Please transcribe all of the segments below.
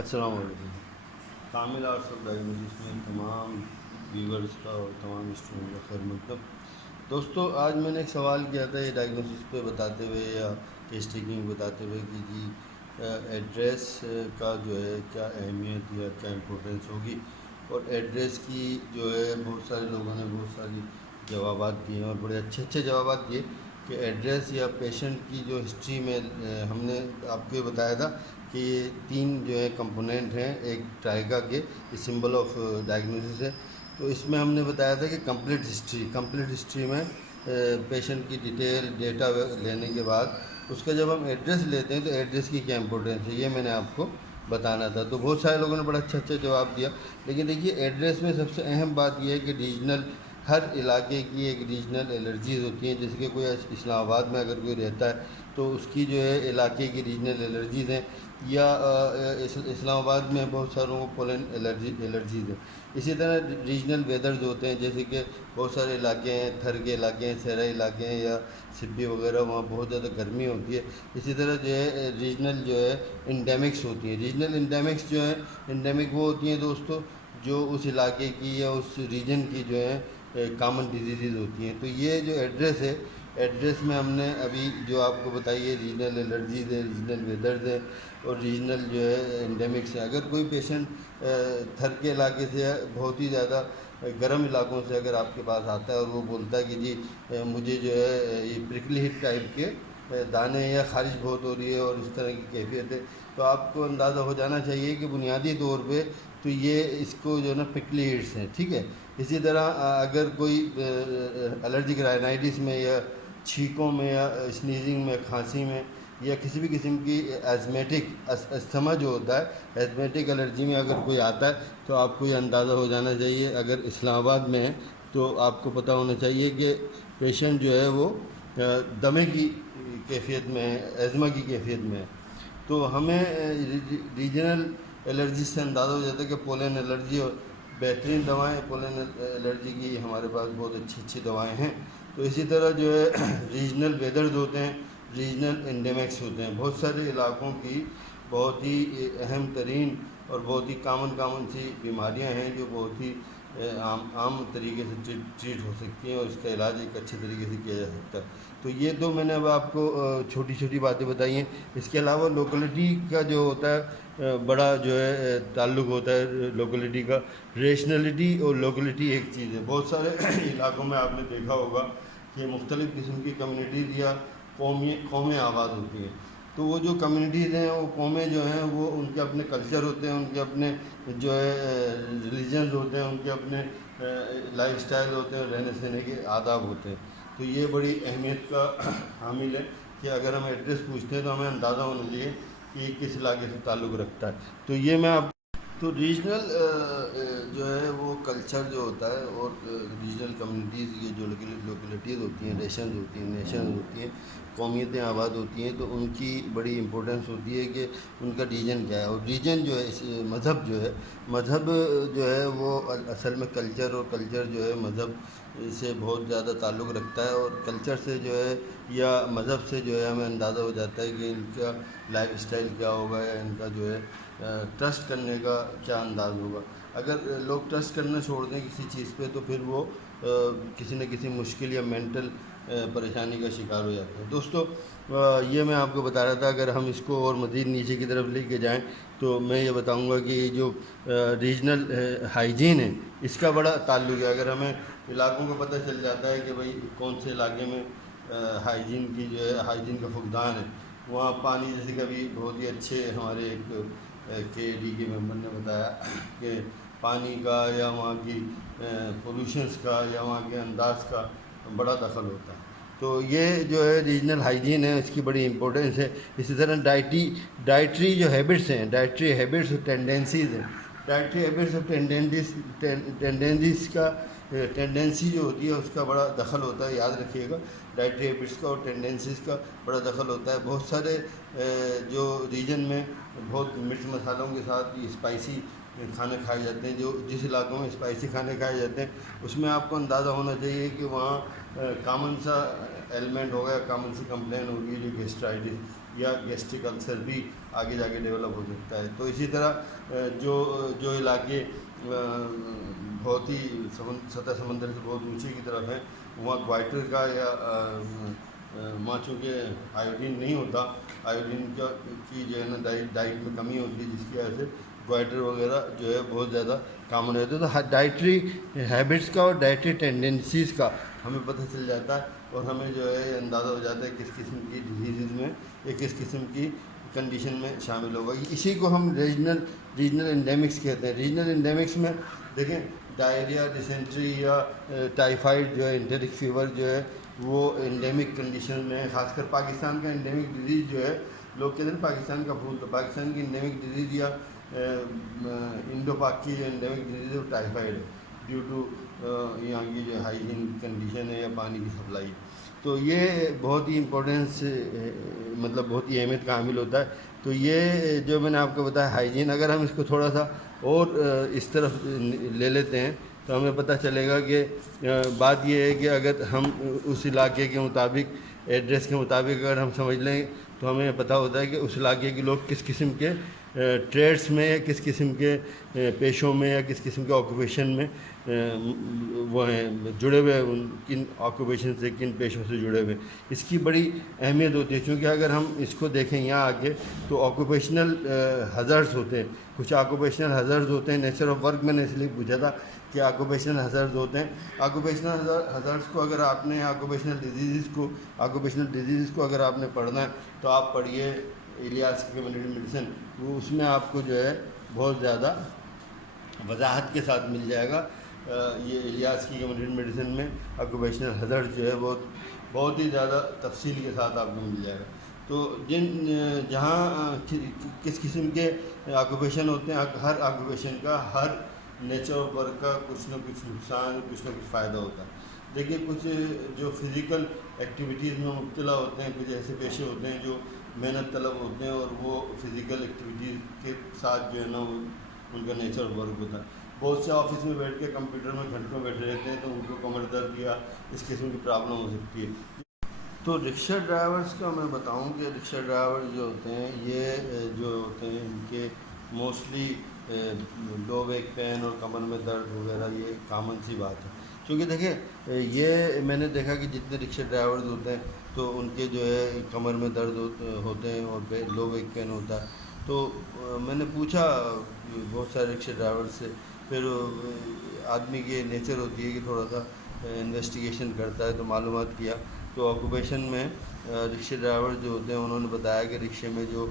السلام علیکم۔ کامل arts of diagnosis میں تمام ویورز کا اور تمام اسٹوڈنٹ کا خیر مقدم۔ دوستو، آج میں نے ایک سوال کیا تھا یہ ڈائگنوسس پہ بتاتے ہوئے یا کیس ٹیکنگ بتاتے ہوئے کہ جی ایڈریس کا جو ہے کیا اہمیت یا کیا امپورٹنس ہوگی، اور ایڈریس کی جو ہے بہت سارے لوگوں نے بہت ساری جوابات دیے اور بڑے اچھے اچھے جوابات دیے کہ ایڈریس یا پیشنٹ کی جو ہسٹری میں ہم نے آپ کو یہ بتایا تھا کہ یہ تین جو ہے کمپوننٹ ہیں ایک ٹائگا کے، یہ سمبل آف ڈائگنوسس ہے۔ تو اس میں ہم نے بتایا تھا کہ کمپلیٹ ہسٹری میں پیشنٹ کی ڈیٹیل ڈیٹا لینے کے بعد اس کا جب ہم ایڈریس لیتے ہیں تو ایڈریس کی کیا امپورٹنس ہے، یہ میں نے آپ کو بتانا تھا۔ تو بہت سارے لوگوں نے بڑا اچھا جواب دیا، لیکن دیکھیے ایڈریس میں سب سے اہم بات یہ ہے کہ ریجنل، ہر علاقے کی ایک ریجنل الرجیز ہوتی ہیں۔ جیسے کہ کوئی اسلام آباد میں اگر کوئی رہتا ہے تو اس کی جو ہے علاقے کی ریجنل الرجیز ہیں، یا اسلام آباد میں بہت ساروں کو پولن الرجیز ہیں۔ اسی طرح ریجنل ویدرز ہوتے ہیں، جیسے کہ بہت سارے علاقے ہیں، تھر کے علاقے ہیں، صحرائی علاقے ہیں، یا سبی وغیرہ، وہاں بہت زیادہ گرمی ہوتی ہے۔ اسی طرح جو ہے ریجنل جو ہے انڈیمکس ہوتی ہیں۔ ریجنل انڈیمکس جو ہیں، انڈیمک وہ ہوتی ہیں دوستو جو اس علاقے کی یا اس ریجن کی جو ہے کامن ڈیزیزز ہوتی ہیں۔ تو یہ جو ایڈریس ہے، ایڈریس میں ہم نے ابھی جو آپ کو بتائی ہے ریجنل الرجیز ہے، ریجنل ویدرز ہے، اور ریجنل جو ہے انڈیمکس ہے۔ اگر کوئی پیشنٹ تھر کے علاقے سے بہت ہی زیادہ گرم علاقوں سے اگر آپ کے پاس آتا ہے اور وہ بولتا ہے کہ جی مجھے جو ہے یہ پرکلی ہٹ ٹائپ کے دانے یا خارش بہت ہو رہی ہے اور اس طرح کی کیفیت ہے، تو آپ کو اندازہ ہو جانا چاہیے کہ بنیادی طور پہ تو یہ اس کو جو ہے نا پرکلی ہٹس ہیں، ٹھیک ہے۔ اسی طرح اگر کوئی الرجک رائنائٹس میں یا چھینکوں میں یا اسنیزنگ میں، کھانسی میں، یا کسی بھی قسم کی ایزمیٹک استھما جو ہوتا ہے، ایزمیٹک الرجی میں اگر کوئی آتا ہے تو آپ کو یہ اندازہ ہو جانا چاہیے، اگر اسلام آباد میں ہے تو آپ کو پتہ ہونا چاہیے کہ پیشنٹ جو ہے وہ دمے کی کیفیت میں ہے، ایزما کی کیفیت میں ہے۔ تو ہمیں ریجنل الرجی سے اندازہ ہو جاتا ہے کہ پولن الرجی، اور بہترین دوائیں پولن الرجی کی ہمارے پاس بہت اچھی دوائیں ہیں۔ تو اسی طرح جو ہے ریجنل ویدرز ہوتے ہیں، ریجنل انڈیمکس ہوتے ہیں۔ بہت سارے علاقوں کی بہت ہی اہم ترین اور بہت ہی کامن سی بیماریاں ہیں جو بہت ہی عام طریقے سے ٹریٹ ہو سکتی ہیں، اور اس کا علاج ایک اچھے طریقے سے کیا جا سکتا ہے۔ تو یہ تو میں نے اب آپ کو چھوٹی باتیں بتائی ہیں۔ اس کے علاوہ لوکلٹی کا جو ہوتا ہے بڑا جو ہے تعلق ہوتا ہے لوکلٹی کا۔ ریشنلٹی اور لوکلٹی ایک چیز ہے۔ بہت سارے علاقوں میں آپ نے دیکھا ہوگا کہ مختلف قسم کی کمیونٹیز یا قومیں آباد ہوتی ہیں۔ تو وہ جو کمیونٹیز ہیں، وہ قومیں جو ہیں، وہ ان کے اپنے کلچر ہوتے ہیں، ان کے اپنے جو ہے ریلیجنز ہوتے ہیں، ان کے اپنے لائف سٹائل ہوتے ہیں، رہنے سہنے کے آداب ہوتے ہیں۔ تو یہ بڑی اہمیت کا حامل ہے کہ اگر ہم ایڈریس پوچھتے ہیں تو ہمیں اندازہ ہونا چاہیے کہ یہ کس علاقے سے تعلق رکھتا ہے۔ تو یہ میں آپ تو ریجنل جو ہے وہ کلچر جو ہوتا ہے، اور ریجنل کمیونٹیز یہ جو لوکلٹیز ہوتی ہیں، نیشنز ہوتی ہیں، قومیتیں آباد ہوتی ہیں، تو ان کی بڑی امپورٹنس ہوتی ہے کہ ان کا ریجن کیا ہے۔ اور ریجن جو ہے مذہب جو ہے وہ اصل میں کلچر، اور کلچر جو ہے مذہب سے بہت زیادہ تعلق رکھتا ہے، اور کلچر سے جو ہے یا مذہب سے جو ہے ہمیں اندازہ ہو جاتا ہے کہ ان کا لائف سٹائل کیا ہوگا، یا ان کا جو ہے ٹرسٹ کرنے کا کیا انداز ہوگا۔ اگر لوگ ٹرسٹ کرنا چھوڑ دیں کسی چیز پہ تو پھر وہ کسی نہ کسی مشکل یا مینٹل پریشانی کا شکار ہو جاتے ہیں۔ دوستو، یہ میں آپ کو بتا رہا تھا۔ اگر ہم اس کو اور مزید نیچے کی طرف لے کے جائیں تو میں یہ بتاؤں گا کہ جو ریجنل ہائیجین ہے، اس کا بڑا تعلق ہے۔ اگر ہمیں علاقوں کو پتہ چل جاتا ہے کہ بھئی کون سے علاقے میں ہائیجین کی جو ہے ہائیجین کا فقدان ہے، وہاں پانی، جیسے کہ ابھی بہت ہی اچھے ہمارے ایک کے ڈی کے ممبر نے بتایا کہ پانی کا یا وہاں کی پولوشنس کا یا وہاں کے انداز کا بڑا دخل ہوتا ہے۔ تو یہ جو ہے ریجنل ہائیجین ہے، اس کی بڑی امپورٹنس ہے۔ اسی طرح ڈائٹری جو ہیبٹس ہیں، ڈائٹری ہیبٹس اور ٹینڈنسیز ہیں، ڈائٹری ہیبٹس اور ٹینڈنسیز کا ٹینڈنسی جو ہوتی ہے اس کا بڑا دخل ہوتا ہے۔ یاد رکھیے گا، ڈائٹری ہیبٹس کا اور ٹینڈنسیز کا بڑا دخل ہوتا ہے۔ بہت سارے جو ریجن میں بہت مرچ مسالوں کے ساتھ اسپائسی کھانے کھائے جاتے ہیں، جس علاقوں میں اسپائسی کھانے کھائے جاتے ہیں اس میں آپ کو اندازہ ہونا چاہیے کہ وہاں کامن سا ایلیمنٹ ہوگا، کامن سی کمپلین ہوگی جو گیسٹرائٹس یا گیسٹرک السر بھی آگے جا کے ڈیولپ ہو سکتا ہے. تو اسی طرح جو علاقے بہت ہی سطح سمندر سے بہت اونچے کی طرف ہیں وہاں کوائٹر کا یا وہاں چونکہ آیوڈین نہیں ہوتا, آیوڈین کی جو ہے نا ڈائٹ میں کمی ہوتی ہے, جس کی وجہ سے کوائٹر وغیرہ جو ہے بہت زیادہ کامن رہتے ہیں. تو ڈائٹری ہیبٹس کا اور ڈائٹری ٹینڈنسیز کا ہمیں پتہ چل جاتا ہے, اور ہمیں جو ہے اندازہ ہو جاتا ہے کس قسم کی ڈیزیز میں یا کس قسم کی کنڈیشن میں شامل ہوگا. اسی کو ہم ریجنل انڈیمکس کہتے ہیں. ریجنل انڈیمکس میں دیکھیں ڈائریا, ڈیسینٹری یا ٹائیفائڈ جو ہے, انٹرک فیور جو ہے, وہ انڈیمک کنڈیشن میں, خاص کر پاکستان کا انڈیمک ڈیزیز جو ہے, لوگ کہتے ہیں پاکستان کا پھول, تو پاکستان کی انڈیمک ڈیزیز یا انڈو پاک کی جو انڈیمک ڈیزیز ہے وہ ٹائیفائڈ ہے, ڈیو ٹو یہاں کی جو ہائیجین کنڈیشن ہے یا پانی کی سپلائی. تو یہ بہت ہی امپورٹینس, مطلب بہت ہی اہمیت کا حامل ہوتا ہے. تو یہ جو میں نے آپ کو بتایا ہائیجین, اگر ہم اس کو تھوڑا سا اور اس طرف لے لیتے ہیں تو ہمیں پتہ چلے گا کہ بات یہ ہے کہ اگر ہم اس علاقے کے مطابق, ایڈریس کے مطابق اگر ہم سمجھ لیں تو ہمیں پتہ ہوتا ہے کہ اس علاقے کے لوگ کس قسم کے ٹریڈس میں یا کس قسم کے پیشوں میں یا کس قسم کے آکوپیشن میں وہ ہیں جڑے ہوئے ہیں, کن آکوپیشن سے, کن پیشوں سے جڑے ہوئے. اس کی بڑی اہمیت ہوتی ہے, کیونکہ اگر ہم اس کو دیکھیں یہاں آگے تو آکوپیشنل ہزارڈز ہوتے ہیں. کچھ آکوپیشنل ہزارڈز ہوتے ہیں. نیچر آف ورک میں نے اس لیے پوچھا تھا کہ آکوپیشنل ہزارڈز ہوتے ہیں. آکوپیشنل ہزارڈز کو اگر آپ نے آکوپیشنل ڈیزیزز کو اگر آپ نے پڑھنا ہے تو آپ پڑھیے الیاس کی کمیونٹی میڈیسن. وہ اس میں آپ کو جو ہے بہت زیادہ وضاحت کے ساتھ مل جائے گا. یہ الیاس کی کمیونٹی میڈیسن میں آکوپیشنل ہزارڈ جو ہے بہت ہی زیادہ تفصیل کے ساتھ آپ کو مل جائے گا. تو جہاں کس قسم کے آکوپیشن ہوتے ہیں, ہر آکوپیشن کا, ہر نیچر آف ورک کا کچھ نہ کچھ نقصان, کچھ نہ کچھ فائدہ ہوتا ہے. دیکھیے کچھ جو فزیکل ایکٹیویٹیز میں مبتلا ہوتے ہیں, کچھ ایسے پیشے ہوتے ہیں جو محنت طلب ہوتے ہیں, اور وہ فزیکل ایکٹیویٹیز کے ساتھ جو ہے نا ان کا نیچر آف ورک ہوتا ہے. بہت سے آفس میں بیٹھ کے کمپیوٹر میں گھنٹوں بیٹھے رہتے ہیں تو ان کو کمر درد یا اس قسم کی پرابلم ہو سکتی ہے. تو رکشہ ڈرائیورس کا میں بتاؤں کہ رکشہ ڈرائیور جو ہوتے ہیں یہ جو ہوتے ہیں ان کے موسٹلی لو بیک پین اور کمر میں درد وغیرہ یہ کامن سی بات ہے. کیونکہ دیکھیں یہ میں نے دیکھا کہ جتنے رکشہ ڈرائیورز ہوتے ہیں تو ان کے جو ہے کمر میں درد ہوتے ہیں اور لو بیک پین ہوتا ہے. تو میں نے پوچھا بہت سارے رکشہ ڈرائیور سے, پھر آدمی کی نیچر ہوتی ہے کہ تھوڑا سا انویسٹیگیشن کرتا ہے, تو معلومات کیا تو آکوپیشن میں رکشے ڈرائیور جو ہوتے ہیں انہوں نے بتایا کہ رکشے میں جو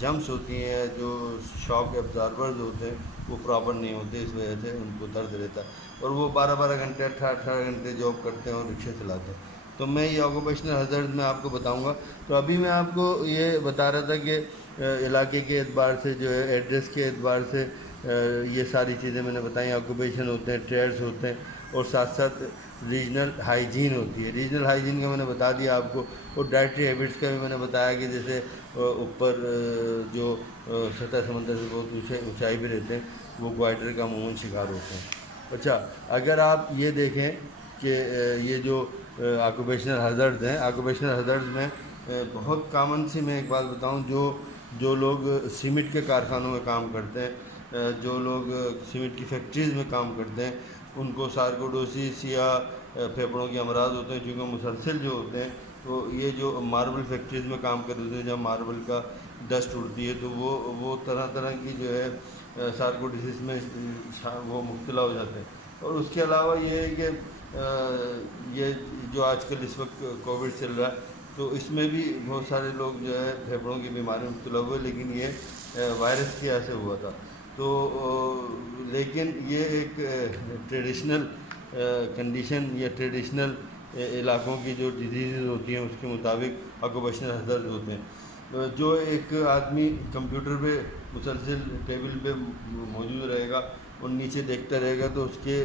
جمپس ہوتی ہیں, جو شاک ایبزاربرز ہوتے ہیں وہ پراپر نہیں ہوتے, اس وجہ سے ان کو درد رہتا ہے. اور وہ 12 گھنٹے 18 گھنٹے جاب کرتے ہیں اور رکشے چلاتے ہیں. تو میں یہ آکوپیشنل ہزارڈ میں آپ کو بتاؤں گا. تو ابھی میں آپ کو یہ بتا رہا تھا کہ علاقے کے اعتبار سے جو ہے, ایڈریس کے اعتبار سے یہ ساری چیزیں میں نے بتائیں. آکوپیشن ہوتے ہیں, ٹریڈس ہوتے ہیں, اور ساتھ ساتھ ریجنل ہائیجین ہوتی ہے. ریجنل ہائیجین کا میں نے بتا دیا آپ کو, اور ڈائٹری ہیبٹس کا بھی میں نے بتایا کہ جیسے اوپر جو سطح سمندر سے بہت اونچائی پہ رہتے ہیں وہ کوائٹر کا عموماً شکار ہوتے ہیں. اچھا, اگر آپ یہ دیکھیں کہ یہ جو آکوپیشنل ہزارڈز ہیں, آکوپیشنل ہزارڈز میں بہت کامن سی میں ایک بات بتاؤں, جو لوگ سیمنٹ کے کارخانوں میں کام کرتے ہیں, جو لوگ سیمنٹ کی فیکٹریز میں کام کرتے ہیں, ان کو سارکوڈوسس یا پھیپھڑوں کے امراض ہوتے ہیں, چونکہ مسلسل جو ہوتے ہیں. تو یہ جو ماربل فیکٹریز میں کام کرتے ہیں, جب ماربل کا ڈسٹ اڑتی ہے تو وہ طرح طرح کی جو ہے سارکوڈوسس میں وہ مبتلا ہو جاتے ہیں. اور اس کے علاوہ یہ ہے کہ یہ جو آج کل اس وقت کووڈ چل رہا ہے تو اس میں بھی بہت سارے لوگ جو ہے پھیپھڑوں کی بیماری میں مبتلا ہوئے, لیکن یہ وائرس کی وجہ سے ہوا تھا. تو لیکن یہ ایک ٹریڈیشنل کنڈیشن یا ٹریڈیشنل علاقوں کی جو ڈیزیزز ہوتی ہیں اس کے مطابق آکوپیشنل ہزارڈ ہوتے ہیں. جو ایک آدمی کمپیوٹر پہ مسلسل ٹیبل پہ موجود رہے گا اور نیچے دیکھتا رہے گا تو اس کے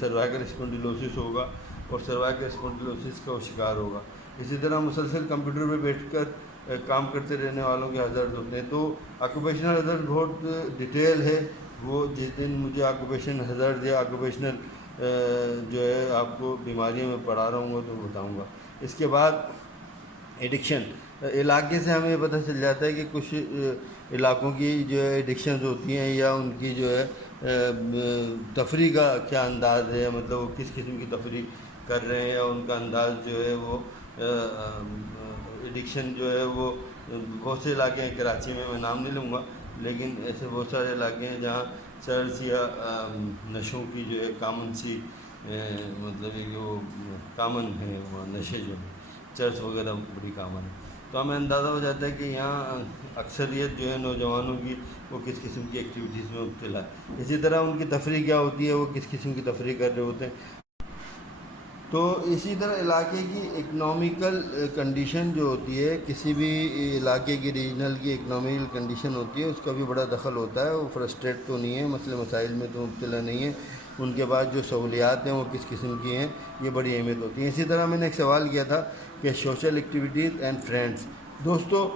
سروائکل اسپونڈیلوسس ہوگا, اور سروائکل اسپونڈیلوسس کا وہ شکار ہوگا. اسی طرح مسلسل کمپیوٹر پہ بیٹھ کر کام کرتے رہنے والوں کے ہزارڈ ہوتے ہیں. تو آکوپیشنل ہزارڈ بہت ڈیٹیل ہے, وہ جس دن مجھے آکوپیشن ہزارڈ یا آکوپیشنل جو ہے آپ کو بیماریوں میں پڑھا رہا ہوں گا تو بتاؤں گا. اس کے بعد ایڈکشن. علاقے سے ہمیں یہ پتہ چل جاتا ہے کہ کچھ علاقوں کی جو ہے ایڈکشنز ہوتی ہیں یا ان کی جو ہے تفریح کا کیا انداز ہے، مطلب وہ کس قسم کی تفریح کر رہے ہیں، یا ان کا انداز جو ہے وہ ایڈکشن جو ہے وہ بہت سے علاقے ہیں کراچی میں نام نہیں لوں گا، لیکن ایسے بہت سارے علاقے ہیں جہاں چرس یا نشوں کی جو ہے کامن سی مطلب یہ جو کامن ہے وہ نشے جو ہیں چرس وغیرہ بڑی کامن ہے، تو ہمیں اندازہ ہو جاتا ہے کہ یہاں اکثریت جو ہے نوجوانوں کی وہ کس قسم کی ایکٹیویٹیز میں مبتلا ہے، اسی طرح ان کی تفریح کیا ہوتی ہے، وہ کس قسم کی تفریح کر رہے ہوتے ہیں۔ تو اسی طرح علاقے کی اکنامیکل کنڈیشن جو ہوتی ہے، کسی بھی علاقے کی ریجنل کی اکنامیکل کنڈیشن ہوتی ہے، اس کا بھی بڑا دخل ہوتا ہے، وہ فرسٹریٹ تو نہیں ہے، مسئلے مسائل میں تو مبتلا نہیں ہے، ان کے بعد جو سہولیات ہیں وہ کس قسم کی ہیں یہ بڑی اہمیت ہوتی ہیں۔ اسی طرح میں نے ایک سوال کیا تھا کہ سوشل ایکٹیویٹیز اینڈ فرینڈس، دوستو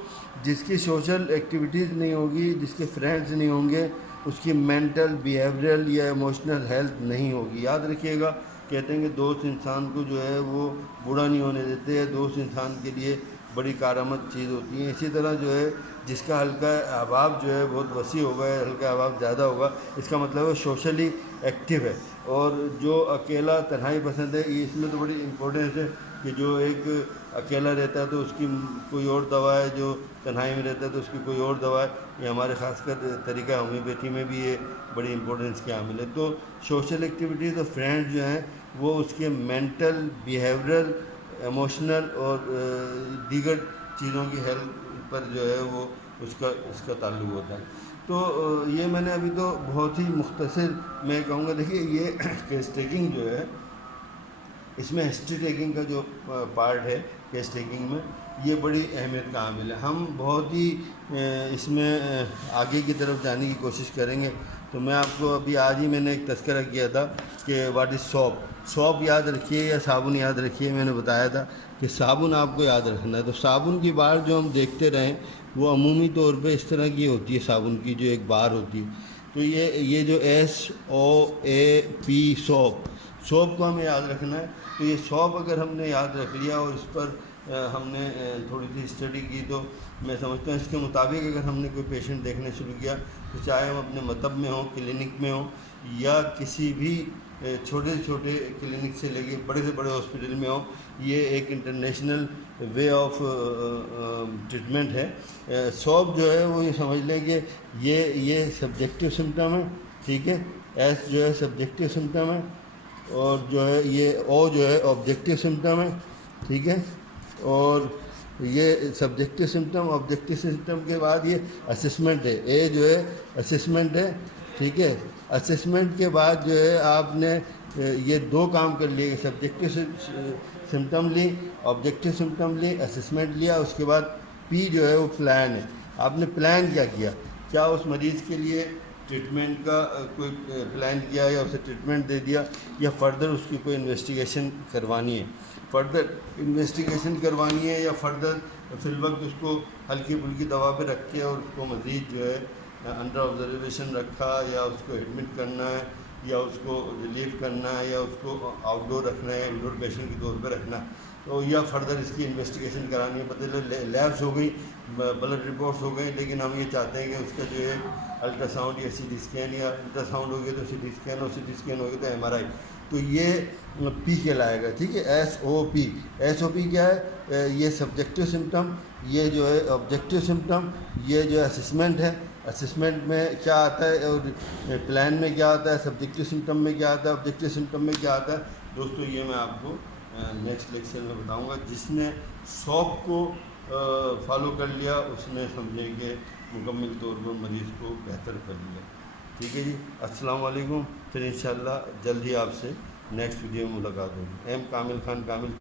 جس کی سوشل ایکٹیویٹیز نہیں ہوگی، جس کے فرینڈس نہیں ہوں گے، اس کی مینٹل بیہیویئرل یا ایموشنل ہیلتھ نہیں ہوگی۔ یاد رکھیے گا، کہتے ہیں کہ دوست انسان کو جو ہے وہ برا نہیں ہونے دیتے ہیں، دوست انسان کے لیے بڑی کارآمد چیز ہوتی ہیں۔ اسی طرح جو ہے جس کا حلقہ احباب جو ہے بہت وسیع ہوگا، حلقہ احباب زیادہ ہوگا، اس کا مطلب ہے سوشلی ایکٹیو ہے، اور جو اکیلا تنہائی پسند ہے، یہ اس میں تو بڑی امپورٹنس ہے کہ جو ایک اکیلا رہتا ہے تو اس کی کوئی اور دوا ہے، جو تنہائی میں رہتا ہے تو اس کی کوئی اور دوا ہے، یہ ہمارے خاص کر طریقہ ہومیوپیتھی میں بھی یہ بڑی امپورٹنس کے حامل ہے۔ تو سوشل ایکٹیویٹیز اور فرینڈ جو ہیں وہ اس کے مینٹل بیہیورل ایموشنل اور دیگر چیزوں کی ہیلتھ پر جو ہے وہ اس کا تعلق ہوتا ہے۔ تو یہ میں نے ابھی تو بہت ہی مختصر میں کہوں گا، دیکھیے یہ کیس ٹیکنگ جو ہے، اس میں ہسٹری ٹیکنگ کا جو پارٹ ہے کیس ٹیکنگ میں، یہ بڑی اہمیت کا حامل ہے۔ ہم بہت ہی اس میں آگے کی طرف جانے کی کوشش کریں گے، تو میں آپ کو ابھی آج ہی میں نے ایک تذکرہ کیا تھا کہ واٹ از سوپ یاد رکھیے یا صابن یاد رکھیے، میں نے بتایا تھا کہ صابن آپ کو یاد رکھنا ہے۔ تو صابن کی بار جو ہم دیکھتے رہیں وہ عمومی طور پہ اس طرح کی ہوتی ہے، صابن کی جو ایک بار ہوتی ہے، تو یہ جو SOAP سوپ کو ہمیں یاد رکھنا ہے۔ تو یہ سوپ اگر ہم نے یاد رکھ لیا اور اس پر ہم نے تھوڑی سی اسٹڈی کی، تو میں سمجھتا ہوں اس کے مطابق اگر ہم نے کوئی پیشنٹ دیکھنا شروع کیا، تو چاہے ہم اپنے مطب میں ہوں، کلینک میں ہوں، یا کسی بھی چھوٹے سے چھوٹے کلینک سے لے کے بڑے سے بڑے ہاسپٹل میں ہوں، یہ ایک انٹرنیشنل وے آف ٹریٹمنٹ ہے۔ سوپ جو ہے وہ یہ سمجھ لیں کہ یہ سبجیکٹیو سمٹم ہے، ٹھیک ہے، ایس جو ہے سبجیکٹیو سمٹم ہے، اور جو ہے یہ او جو ہے آبجیکٹیو سمٹم ہے، ٹھیک ہے، اور یہ سبجیکٹیو سمٹم آبجیکٹیو سمٹم کے بعد یہ اسسمنٹ ہے، اے جو ہے اسسمنٹ ہے، ٹھیک ہے۔ اسسمنٹ کے بعد جو ہے آپ نے یہ دو کام کر لیے، سبجیکٹیو سمٹم لی، آبجیکٹیو سمٹم لی، اسسمنٹ لیا، اس کے بعد پی جو ہے وہ پلان ہے۔ آپ نے پلان کیا کیا؟ کیا اس مریض کے لیے ٹریٹمنٹ کا کوئی پلان کیا، یا اسے ٹریٹمنٹ دے دیا، یا فردر اس کی کوئی انویسٹیگیشن کروانی ہے، یا فردر فی الوقت اس کو ہلکی پھلکی دوا پہ رکھ کے اور اس کو مزید جو ہے انڈر آبزرویشن رکھا، یا اس کو ایڈمٹ کرنا ہے، یا اس کو ریلیو کرنا ہے، یا اس کو آؤٹ ڈور رکھنا ہے، انڈور پیشنٹ کے طور پہ رکھنا ہے، تو یا فردر اس کی انویسٹیگیشن کرانی ہے، بدلے لیبس ہو گئی، بلڈ رپورٹس ہو گئی، لیکن ہم یہ چاہتے ہیں کہ اس کا جو ہے الٹرا ساؤنڈ یا سی ٹی اسکین، یا الٹرا ساؤنڈ ہو گیا تو سی ٹی اسکین، اور سی ٹی اسکین ہو گیا تو MRI، تو یہ پی کہلائے گا، ٹھیک ہے۔ SOP کیا ہے؟ یہ سبجیکٹیو سمٹم، یہ جو ہے آبجیکٹیو سمٹم، یہ جو ہے اسسمنٹ ہے، اسسمنٹ میں کیا آتا ہے، اور پلان میں کیا آتا ہے، سبجیکٹیو سمٹم میں کیا آتا ہے، آبجیکٹیو سمٹم میں کیا آتا ہے۔ دوستو یہ میں آپ کو نیکسٹ لیکچر میں بتاؤں گا۔ جس نے سوپ کو فالو کر لیا، اس نے سمجھے کہ مکمل طور پر مریض کو بہتر کر لیا، ٹھیک ہے جی۔ السلام علیکم، پھر انشاءاللہ جلد ہی آپ سے نیکسٹ ویڈیو میں ملاقات ہوگی۔ کامل خان کامل